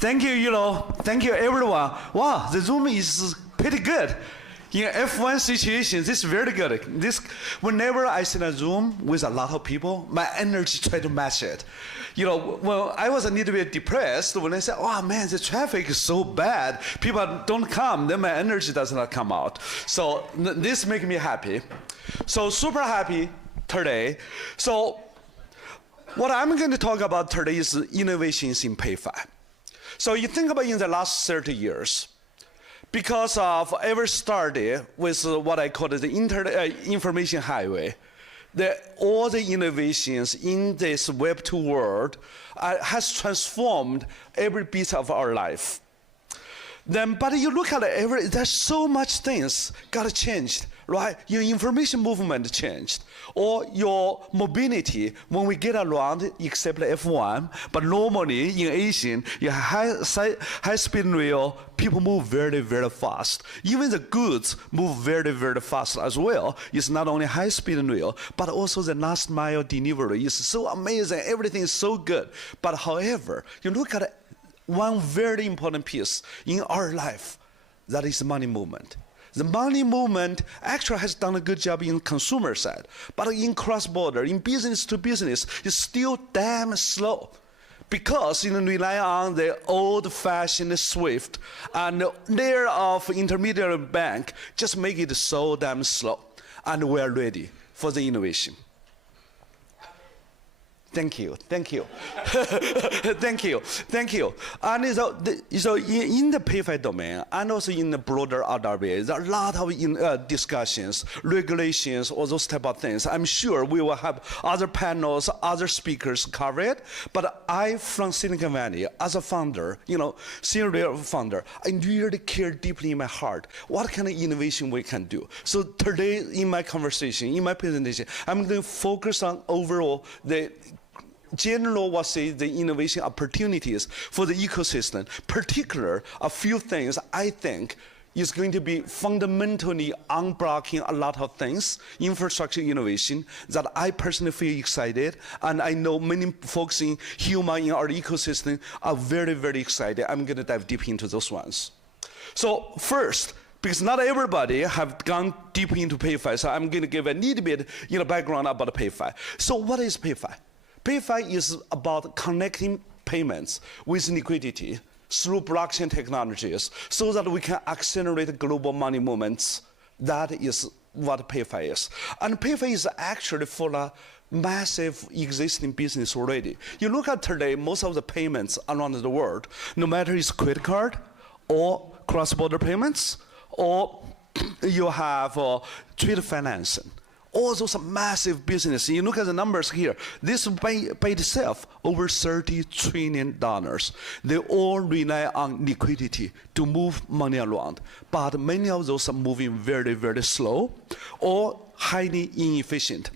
Thank you, thank you everyone. Wow, the Zoom is pretty good. In F1 situation, this is very good. Whenever I sit in a Zoom with a lot of people, my energy try to match it. Well, I was a little bit depressed when I said, oh man, the traffic is so bad. People don't come, then my energy does not come out. So this makes me happy. So super happy today. So what I'm going to talk about today is innovations in PayFi. So you think about in the last 30 years, because of ever started with what I call the information highway, all the innovations in this Web 2 world has transformed every bit of our life. But you look at there's so much things got changed, right? Your information movement changed, or your mobility when we get around, except F1, but normally in Asian, you have high-speed rail, people move very, very fast. Even the goods move very, very fast as well. It's not only high-speed rail, but also the last mile delivery is so amazing. Everything is so good. But however, you look at one very important piece in our life, that is money movement. The money movement actually has done a good job in consumer side, but in cross-border, in business to business, it's still damn slow. Because rely on the old-fashioned SWIFT and layer of intermediary bank just make it so damn slow. And we are ready for the innovation. Thank you. thank you. And so in the PayFi domain, and also in the broader RWA, there are a lot of discussions, regulations, all those type of things. I'm sure we will have other panels, other speakers cover it. But I, from Silicon Valley, as a founder, serial founder, I really care deeply in my heart what kind of innovation we can do. So today, in my conversation, in my presentation, I'm going to focus on overall the general, the innovation opportunities for the ecosystem. Particular, a few things I think is going to be fundamentally unblocking a lot of things, infrastructure innovation, that I personally feel excited, and I know many folks in Huma, in our ecosystem, are very, very excited. I'm going to dive deep into those ones. So first, because not everybody have gone deep into PayFi, so I'm going to give a little bit background about PayFi. So what is PayFi? PayFi is about connecting payments with liquidity through blockchain technologies so that we can accelerate global money movements. That is what PayFi is. And PayFi is actually for a massive existing business already. You look at today, most of the payments around the world, no matter it's credit card or cross-border payments, or you have trade financing. All those massive businesses, you look at the numbers here, this by itself, over $30 trillion. They all rely on liquidity to move money around. But many of those are moving very, very slow or highly inefficient.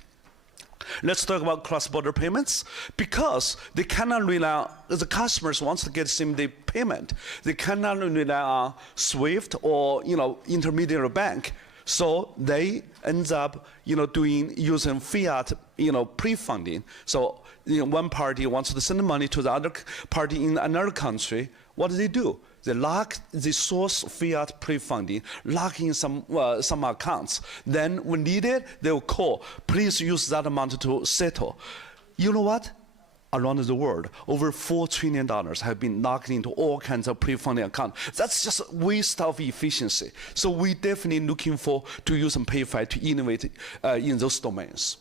Let's talk about cross-border payments. Because they cannot rely on, the customers wants to get same-day payment. They cannot rely on SWIFT or intermediary bank. So they end up, using fiat, pre-funding. So, one party wants to send money to the other party in another country. What do? They source fiat pre-funding, lock in some accounts. Then when needed, they will call, please use that amount to settle. You know what? Around the world, over $4 trillion have been locked into all kinds of pre-funding accounts. That's just a waste of efficiency. So we definitely looking for to use some PayFi to innovate in those domains.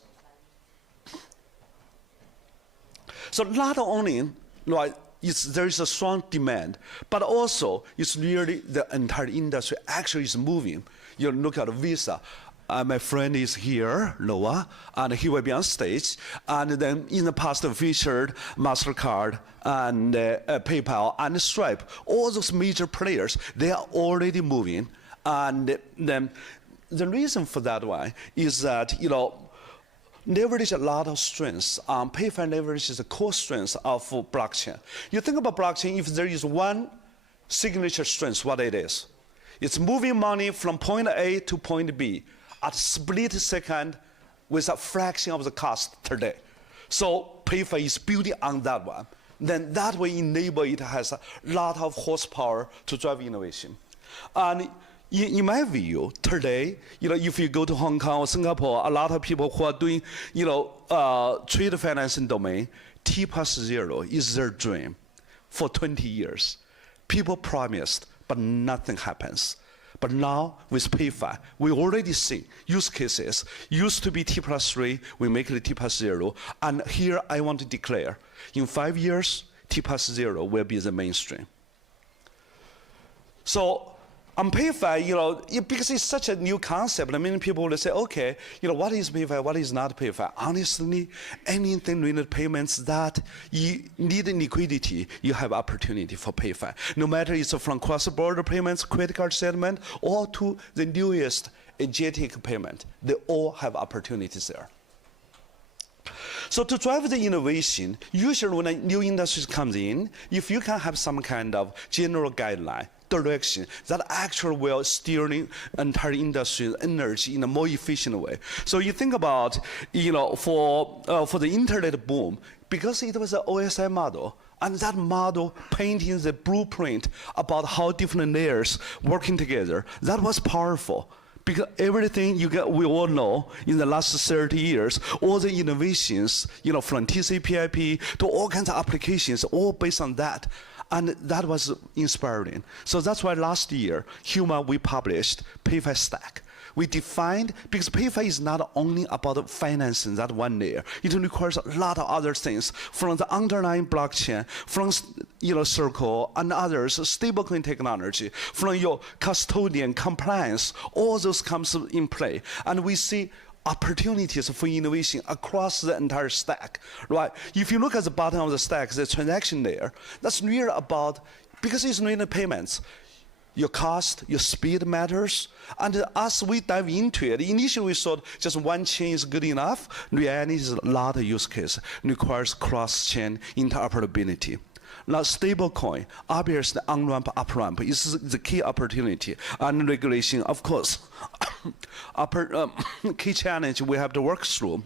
So not only there is a strong demand, but also it's really the entire industry actually is moving. You look at Visa. My friend is here, Noah, and he will be on stage. And then in the past featured MasterCard and PayPal and Stripe. All those major players, they are already moving. And then the reason for that one is that, leverage a lot of strengths. PayFi leverages the core strengths of blockchain. You think about blockchain, if there is one signature strength, what it is? It's moving money from point A to point B at a split second with a fraction of the cost today. So PayFi is building on that one. then that will enable it has a lot of horsepower to drive innovation. And in my view, today, if you go to Hong Kong or Singapore, a lot of people who are doing, trade financing domain, T+0 is their dream for 20 years. People promised, but nothing happens. But now with PayFi, we already see use cases. Used to be T+3, we make it T+0. And here I want to declare, in 5 years, T+0 will be the mainstream. So on PayFi, because it's such a new concept, many people will say, okay, what is PayFi, what is not PayFi? Honestly, anything related to payments that you need liquidity, you have opportunity for PayFi. No matter it's from cross-border payments, credit card settlement, or to the newest agentic payment, they all have opportunities there. So to drive the innovation, usually when a new industry comes in, if you can have some kind of general guideline, direction that actually will steer the entire industry's energy in a more efficient way. So you think about, for the internet boom, because it was an OSI model, and that model painting the blueprint about how different layers working together, that was powerful. Because everything we all know in the last 30 years, all the innovations, from TCP/IP to all kinds of applications, all based on that. And that was inspiring. So that's why last year, Huma, we published PayFi Stack. We defined, because PayFi is not only about financing that one layer. It requires a lot of other things, from the underlying blockchain, from Circle and others, stablecoin technology, from your custodian compliance, all those comes in play. And we see opportunities for innovation across the entire stack, right? If you look at the bottom of the stack, the transaction layer, that's really about, because it's really payments, your cost, your speed matters. And as we dive into it, initially we thought just one chain is good enough. Reality is a lot of use cases, requires cross-chain interoperability. Now, stablecoin, obviously on-ramp, up-ramp is the key opportunity. And regulation, of course, key challenge we have to work through.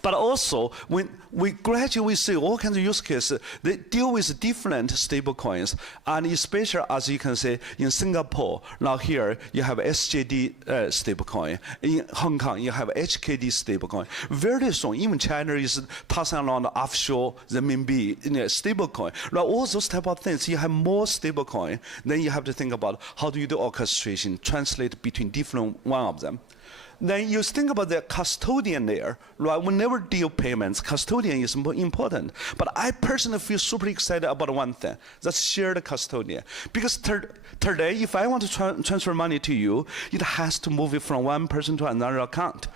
But also, when we gradually see all kinds of use cases, they deal with different stable coins. And especially, as you can see, in Singapore, now here, you have SJD stablecoin. In Hong Kong, you have HKD stablecoin. Very soon, even China is tossing around offshore renminbi stablecoin. Now, all those type of things, you have more stablecoin, then you have to think about how do you do orchestration, translate between different one of them. Then you think about the custodian layer, right? We never deal payments. Custodian is more important. But I personally feel super excited about one thing. That's shared custodian. Because today, if I want to transfer money to you, it has to move it from one person to another account.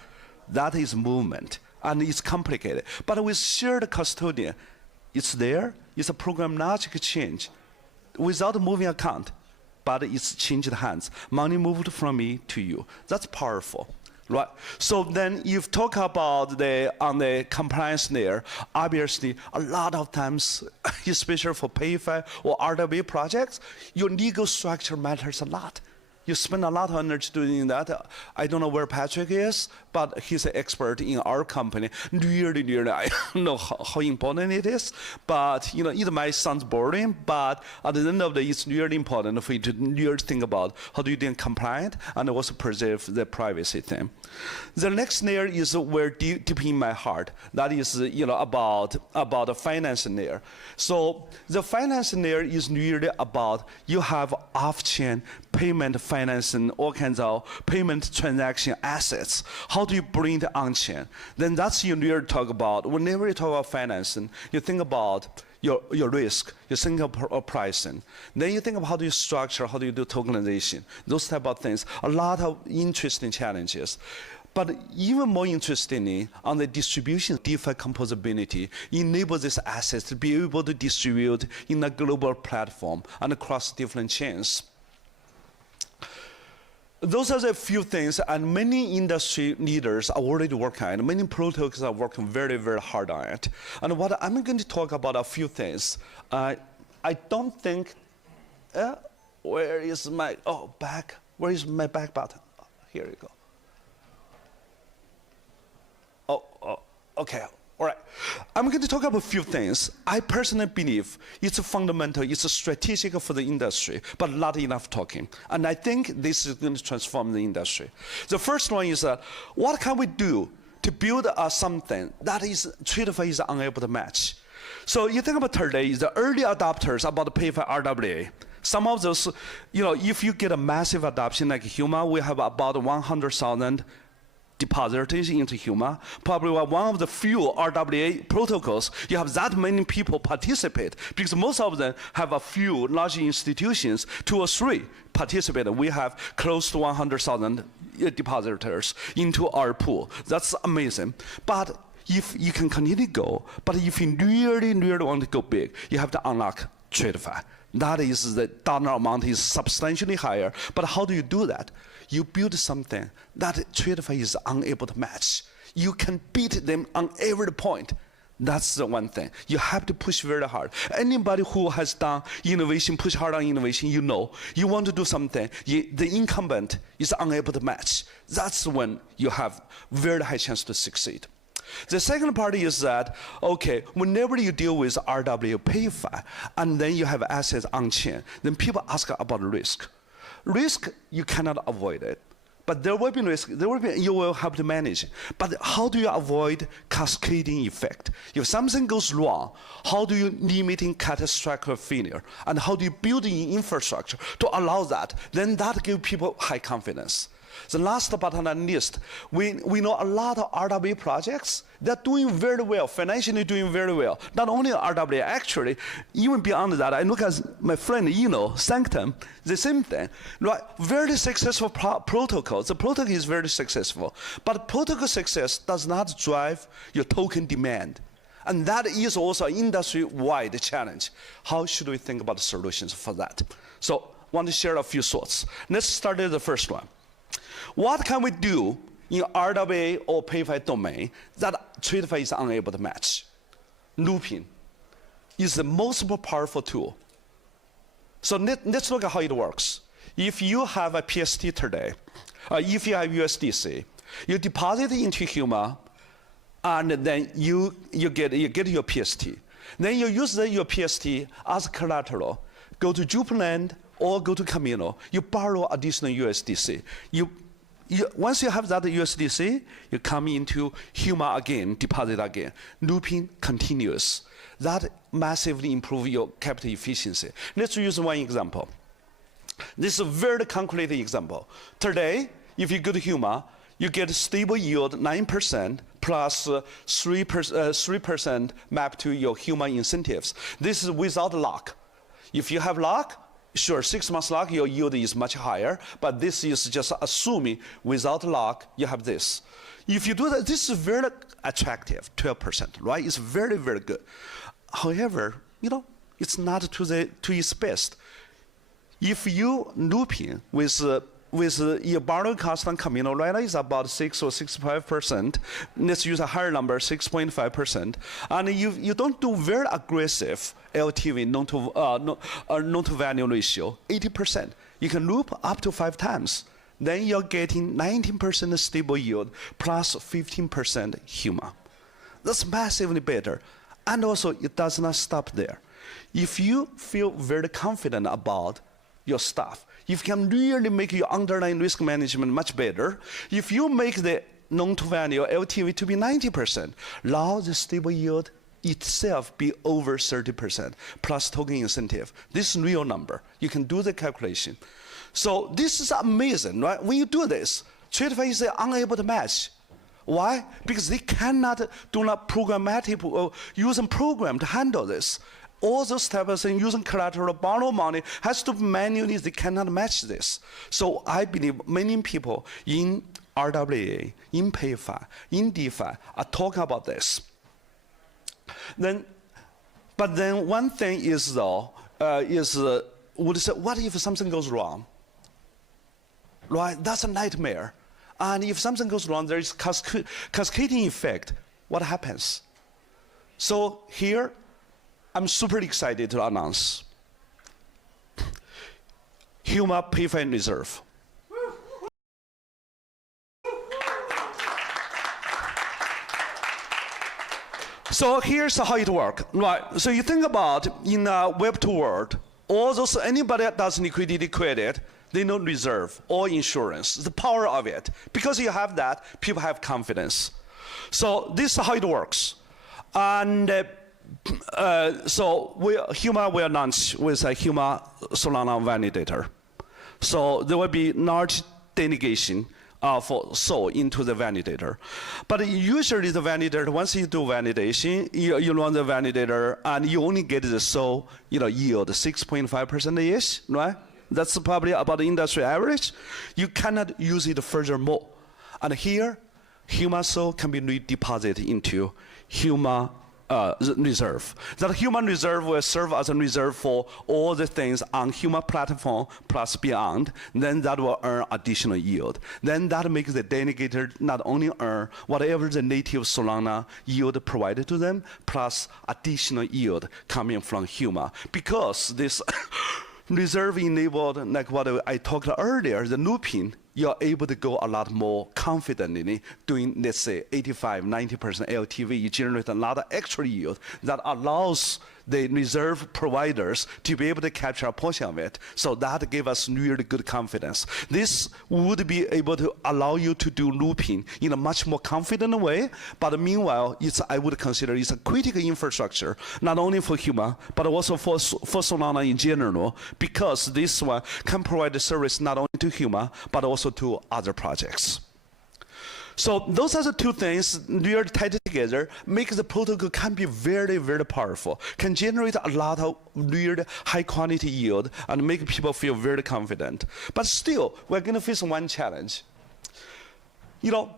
That is movement, and it's complicated. But with shared custodian, it's there. It's a program logic change without moving account, but it's changed hands. Money moved from me to you. That's powerful. Right. So then you talk about on the compliance layer, obviously a lot of times, especially for PayFi or RWA projects, your legal structure matters a lot. You spend a lot of energy doing that. I don't know where Patrick is, but he's an expert in our company. Really, I don't know how important it is. But it might sound boring, but at the end of the day, it's really important for you to really think about how do you do compliant and also preserve the privacy thing. The next layer is where deep in my heart. That is about the financing layer. So the financing layer is really about you have off-chain payment financing, all kinds of payment transaction assets. How do you bring it on-chain? Then that's you really talk about. Whenever you talk about financing, you think about your risk, you think of pricing. Then you think of how do you structure, how do you do tokenization, those type of things. A lot of interesting challenges. But even more interestingly, on the distribution, DeFi composability enables these assets to be able to distribute in a global platform and across different chains. Those are the few things, and many industry leaders are already working on it. Many protocols are working very, very hard on it. And what I'm going to talk about a few things. I don't think, where is my, back? Where is my back button? Here you go. Okay, All right, I'm going to talk about a few things. I personally believe it's fundamental, it's strategic for the industry, but not enough talking. And I think this is going to transform the industry. The first one is what can we do to build something that is TradFi is unable to match? So you think about today, the early adopters about PayFi RWA. Some of those, if you get a massive adoption like Huma, we have about 100,000 depositors into Huma. Probably one of the few RWA protocols you have that many people participate, because most of them have a few large institutions, 2 or 3 participate. We have close to 100,000 depositors into our pool. That's amazing. But if you can continue to go, but if you really, really want to go big, you have to unlock TradFi. That is, the dollar amount is substantially higher. But how do you do that? You build something that TradFi is unable to match. You can beat them on every point. That's the one thing. You have to push very hard. Anybody who has done innovation, push hard on innovation, you want to do something, the incumbent is unable to match. That's when you have very high chance to succeed. The second part is that, okay, whenever you deal with RWA PayFi, and then you have assets on chain, then people ask about risk. Risk, you cannot avoid it. But there will be risk, you will have to manage it. But how do you avoid cascading effect? If something goes wrong, how do you limit catastrophic failure? And how do you build in infrastructure to allow that? Then that gives people high confidence. The last but not least, we know a lot of RWA projects that are doing very well, financially doing very well. Not only RWA, actually, even beyond that, I look at my friend, Sanctum, the same thing. Right? Very successful protocols. The protocol is very successful. But protocol success does not drive your token demand. And that is also an industry-wide challenge. How should we think about the solutions for that? So I want to share a few thoughts. Let's start with the first one. What can we do in RWA or PayFi domain that TradFi is unable to match? Looping is the most powerful tool. So let's look at how it works. If you have a PST today, if you have USDC, you deposit it into Huma, and then you get your PST. Then you use your PST as collateral, go to Jupaland or go to Camino, you borrow additional USDC. Once you have that USDC, you come into Huma again, deposit again. Looping continuous. That massively improves your capital efficiency. Let's use one example. This is a very concrete example. Today, if you go to Huma, you get stable yield 9% plus 3% mapped to your Huma incentives. This is without lock. If you have lock, sure, 6 months lock, your yield is much higher, but this is just assuming without lock, you have this. If you do that, this is very attractive, 12%, right? It's very, very good. However, it's not to its best. If you looping with your borrowing cost on Camino right now is about 6 or 6.5%. Let's use a higher number, 6.5%. And you don't do very aggressive LTV, non-to-value ratio, 80%. You can loop up to 5 times. Then you're getting 19% stable yield plus 15% Huma. That's massively better. And also, it does not stop there. If you feel very confident about your stuff, if you can really make your underlying risk management much better, if you make the non-to-value LTV to be 90%, allow the stable yield itself be over 30% plus token incentive. This is real number. You can do the calculation. So this is amazing, right? When you do this, TradFi is unable to match. Why? Because they do not programmatic using program to handle this. All those types of things, using collateral, borrow money, has to be manually, they cannot match this. So I believe many people in RWA, in PayFi, in DeFi are talking about this. But then one thing is though, would say, what if something goes wrong? Right, that's a nightmare. And if something goes wrong, there is cascading effect. What happens? So here, I'm super excited to announce Huma PayFi Reserve. So here's how it works, right? So you think about in a Web2 world, all those anybody that does liquidity credit, they know reserve or insurance. The power of it, because you have that, people have confidence. So this is how it works, and so Huma will launch with a Huma Solana validator. So there will be large delegation for Sol into the validator. But usually the validator, once you do validation, you run the validator and you only get the Sol yield 6.5%-ish, right? That's probably about the industry average. You cannot use it furthermore. And here, Huma Sol can be redeposited into Huma reserve. That human reserve will serve as a reserve for all the things on Huma platform plus beyond. Then that will earn additional yield. Then that makes the delegator not only earn whatever the native Solana yield provided to them, plus additional yield coming from Huma. Because this reserve enabled, like what I talked earlier, the looping, you're able to go a lot more confidently doing, let's say, 85, 90% LTV. You generate a lot of extra yield that allows the reserve providers to be able to capture a portion of it. So that gave us really good confidence. This would be able to allow you to do looping in a much more confident way, but meanwhile, I would consider it's a critical infrastructure, not only for Huma, but also for Solana in general, because this one can provide the service not only to Huma, but also to other projects. So those are the two things really tied together, make the protocol can be very, very powerful, can generate a lot of really high quality yield and make people feel very confident. But still, we're going to face one challenge. Your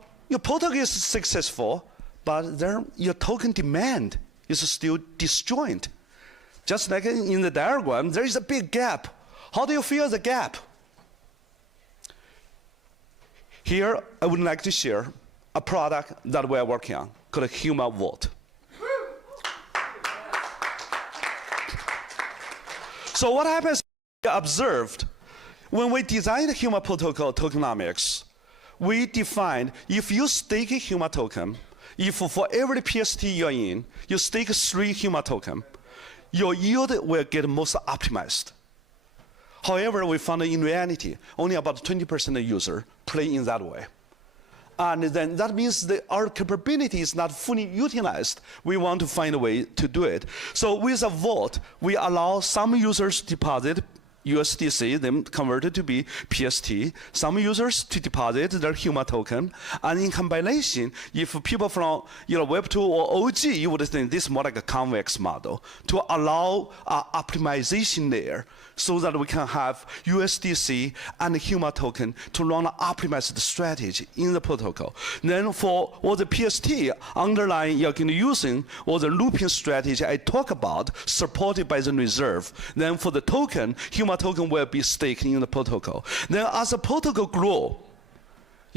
protocol is successful, but then your token demand is still disjoint. Just like in the diagram, there is a big gap. How do you fill the gap? Here, I would like to share a product that we're working on called Huma Vault. So what happens, we observed, when we designed the Huma protocol tokenomics, we defined if you stake a Huma token, if for every PST you're in, you stake 3 Huma token, your yield will get most optimized. However, we found in reality, only about 20% of users play in that way. And then that means that our capability is not fully utilized. We want to find a way to do it. So with a vault, we allow some users to deposit USDC, then converted to be PST, some users to deposit their Huma token, and in combination, if people from Web2 or OG, you would think this is more like a convex model to allow optimization there, so that we can have USDC and Huma token to run an optimized strategy in the protocol. Then for all the PST underlying you're going to using all the looping strategy I talk about, supported by the reserve. Then for the token, Huma token will be staked in the protocol. Then as the protocol grow,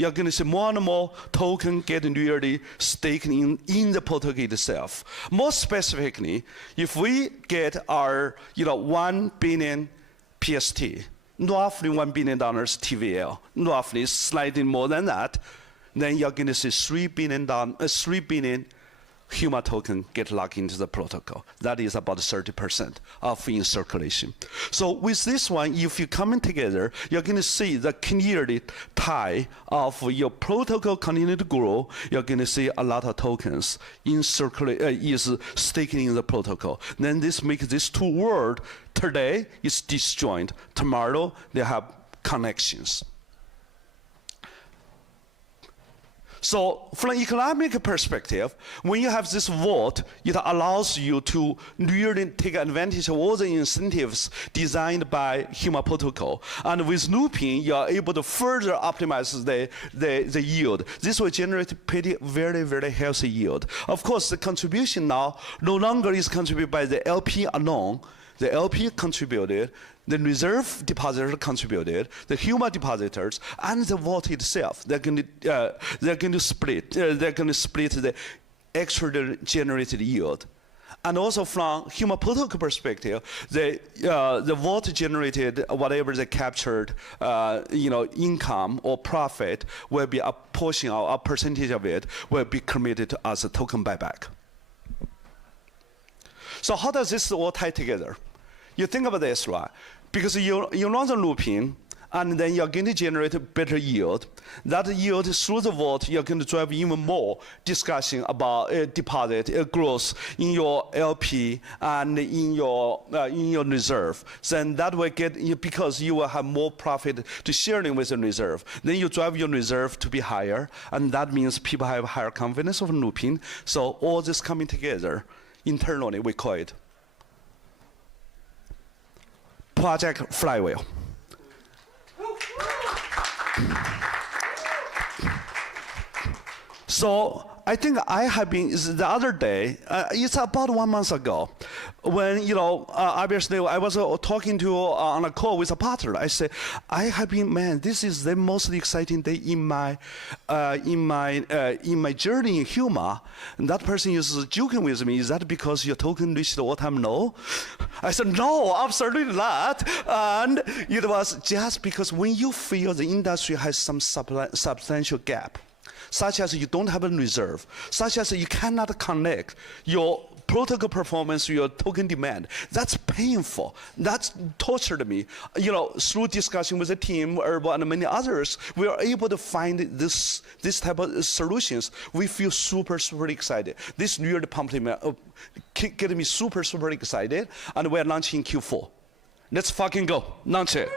you're going to see more and more token getting really staked in the protocol itself. More specifically, if we get our 1 billion PST, roughly $1 billion TVL, roughly slightly more than that, then you're going to see $3 billion Huma token get locked into the protocol. That is about 30% of in circulation. So with this one, if you come in together, you're going to see the clearly tie of your protocol continue to grow. You're going to see a lot of tokens in circulation is staking in the protocol. Then this makes these two worlds today is disjoint. Tomorrow they have connections. So from an economic perspective, when you have this vault, it allows you to really take advantage of all the incentives designed by Huma protocol. And with looping, you are able to further optimize the yield. This will generate very, very healthy yield. Of course, the contribution now no longer is contributed by the LP alone. The LP contributed, the reserve depositor contributed, the Huma depositors, and the vault itself. They're going to split. They're going to split the extra generated yield. And also from Huma protocol perspective, the vault generated whatever they captured, income or profit will be a portion or a percentage of it will be committed as a token buyback. So how does this all tie together? You think about this, right? Because you run the looping, and then you're going to generate a better yield. That yield, through the vault, you're going to drive even more discussion about deposit growth in your LP and in your reserve. Then that will get, because you will have more profit to sharing with the reserve. Then you drive your reserve to be higher, and that means people have higher confidence of looping. So all this coming together, internally we call it Project Flywheel. So I think I have been, the other day, it's about 1 month ago, when, obviously I was talking to, on a call with a partner. I said, I have been, man, this is the most exciting day in my journey in Huma. And that person is joking with me, is that because your token reached all-time low? I said, no, absolutely not. And it was just because when you feel the industry has some substantial gap, such as you don't have a reserve, such as you cannot connect your protocol performance to your token demand, that's painful. That's tortured me. Through discussion with the team and many others, we are able to find this type of solutions. We feel super, super excited. This really pumped me, getting me super, super excited, and we're launching Q4. Let's fucking go. Launch it.